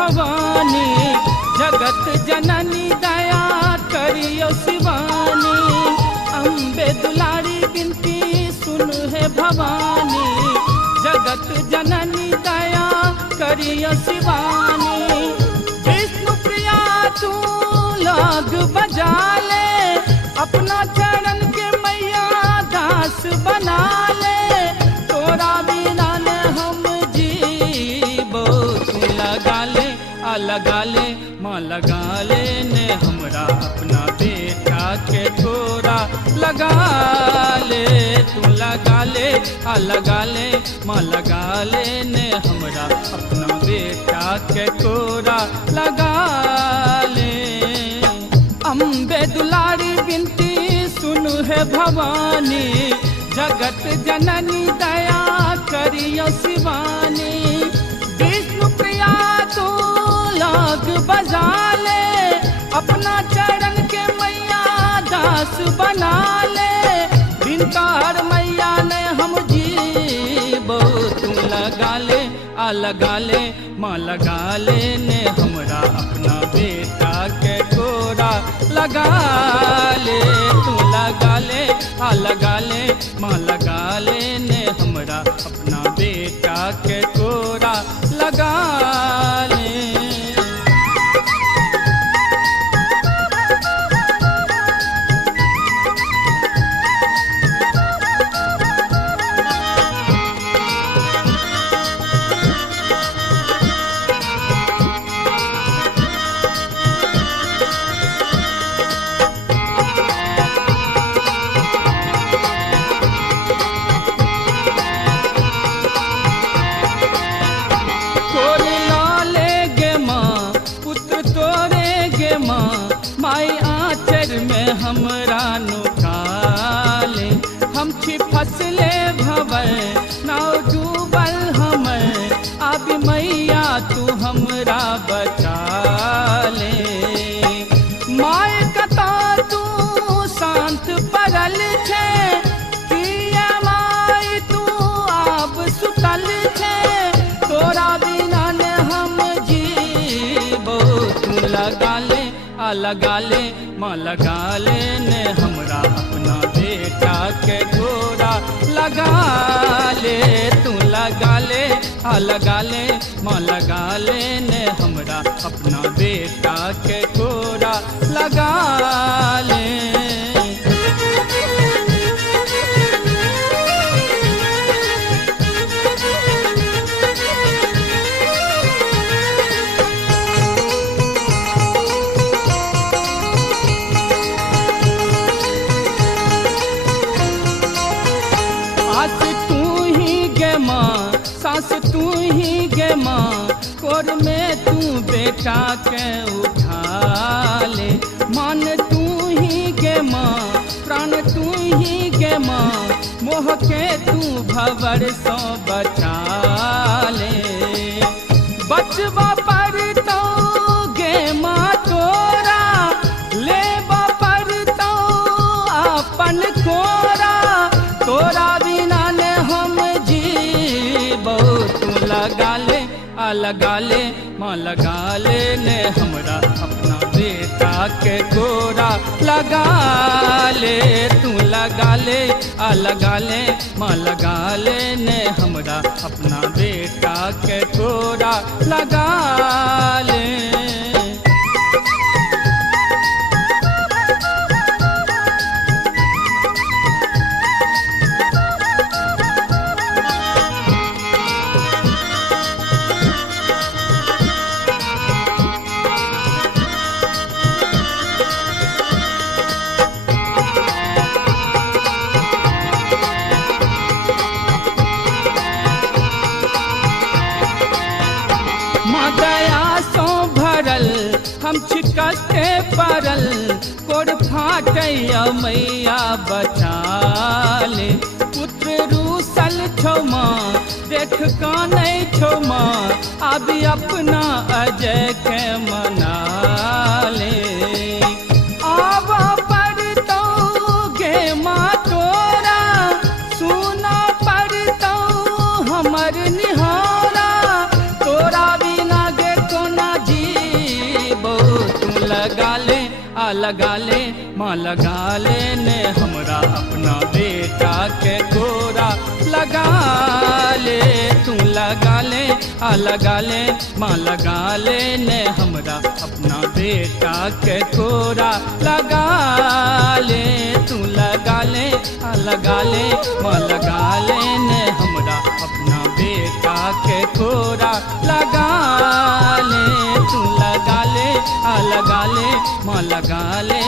भवानी, जगत जननी दया करियो शिवानी। अम्बे दुलारी बिनती सुन है भवानी, जगत जननी दया करियो शिवानी। विष्णु प्रिया तू लाग बजा ले, अपना चरण के मैया दास बना ले। तोरा बिना न हम जीबो, तू लगा ले आ लगा ले माँ लगा ले ने हमरा अपना बेटा के तोरा लगा ले। तू लगा ले आ लगा ले माँ लगा ले ने हमरा अपना बेटा के तोरा लगा ले। अम्बे दुलारी बिनती सुनु है भवानी, जगत जननी दया करियो शिवानी। विष्णु प्रिया तू लाग बजा ले, अपना चरण के मैया दास बना ले। बिनता हर मैया ने हम जीबो, तू लगा ले आ लगा ले माँ लगा ले ने हमरा अपना बेटा के तोरा लगा ले। तू लगा ले आ लगा ले माँ लगा ले ने हमरा अपना बेटा के तोरा लगा ले। माई आंचर में हमरा नुकाले, हम छी फसले भवे नाव डूबल हमें। अब मैया तू हमरा बचा ले। माय कता तू शांत पड़ल छे, किया माई तू आप सुतल छे। तोरा बिना ने हम जीबो, तू लगा ले आ लगा ले माँ लगा ले ने हमरा अपना बेटा के तोरा लगा ले। तू लगा ले आ लगा ले माँ लगा ले ने हमरा अपना बेटा के तोरा लगा ले। सास तू ही गे माँ, कोर में तू बेटा के उठा ले। मान तू ही गे माँ, प्राण तू ही गे माँ, मोह के तू भवर सो बचा ले। बचवा पर तो गे माँ तोरा, ले पर तो अपन कोरा। तोरा बिना ने हम जीबो, तू लगा ले आ लगा ले माँ लगा ले ने हमरा अपना बेटा के तोरा लगा ले। तू लगा ले आ लगा ले माँ लगा ले ने हमरा अपना बेटा के तोरा लगा ले। हम छिकते परल, कोर फाटैया मैया बचा ले। पुत्र रूसल छो माँ, देख कानै छो माँ, अभी अपना अजय के मना ले। आब पड़तो गे माँ तोरा, सुना पड़तो हमर निहारा। तोरा बिना गे कोना ले आ लगा ले माँ लगा ले ने हमरा अपना बेटा के कोरा लगा ले तू लगा ले आ लगा ले माँ लगा ले ने हमरा अपना बेटा के कोरा लगा ले तू लगा ले आ लगा ले माँ लगा ले ने हमरा अपना बेटा के कोरा लगा ले तू लगा ले आ लगा ले माँ लगा ले